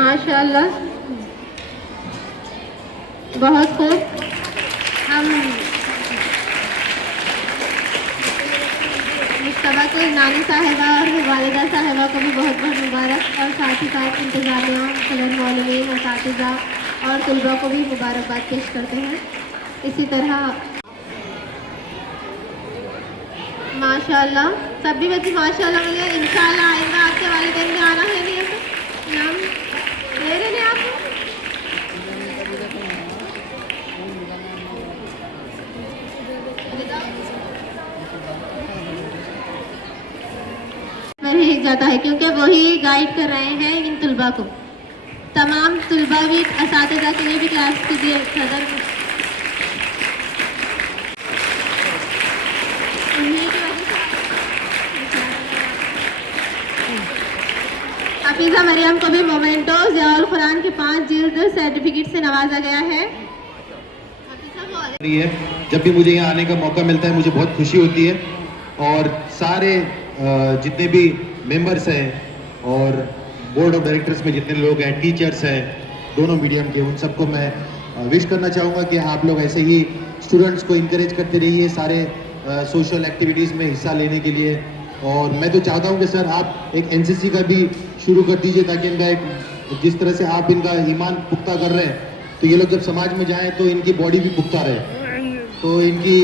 माशाल्लाह, बहुत खूब। हम मुश्तबा के नानी साहिबा और वालिदा साहिबा को भी बहुत बहुत मुबारक, और साथ ही साथ इंतज़ामिया, सदर मौलवीन, असातिज़ा और तलबा को भी मुबारकबाद पेश करते हैं। इसी तरह माशाल्लाह, सब भी बच्चे माशाल्लाह बोलिए। इंशाल्लाह आएंगे आपके वालिदैन में आना है, नहीं है तो नाम ले रहे हैं आप। रह जाता है क्योंकि वही गाइड कर रहे हैं इन तुलबा को। तमाम तुलबा भी असातिज़ा के लिए भी क्लास कीजिए सदर। हफीज़ा मरियम को भी मोमेंटो ज़ियाउल कुरान के 5 जिल्द सर्टिफिकेट से नवाजा गया है। जब भी मुझे यहाँ आने का मौका मिलता है मुझे बहुत खुशी होती है, और सारे जितने भी मेंबर्स हैं और बोर्ड ऑफ डायरेक्टर्स में जितने लोग हैं, टीचर्स हैं दोनों मीडियम के, उन सबको मैं विश करना चाहूँगा कि आप लोग ऐसे ही स्टूडेंट्स को इनकरेज करते रहिए सारे सोशल एक्टिविटीज़ में हिस्सा लेने के लिए। और मैं तो चाहता हूँ कि सर आप एक एनसीसी का भी शुरू कर दीजिए, ताकि इनका एक जिस तरह से आप इनका ईमान पुख्ता कर रहे हैं तो ये लोग जब समाज में जाएं तो इनकी बॉडी भी पुख्ता रहे। तो इनकी,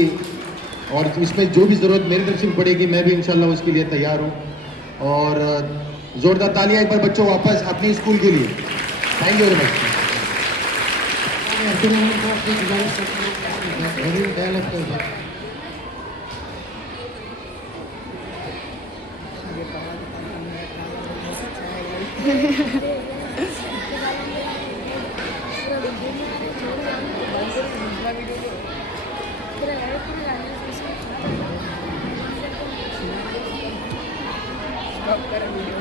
और इसमें जो भी ज़रूरत मेरी तरफ से पड़ेगी मैं भी इंशाल्लाह उसके लिए तैयार हूँ। और ज़ोरदार तालियां एक बार बच्चों वापस अपनी स्कूल के लिए। Thank you very much. Stop.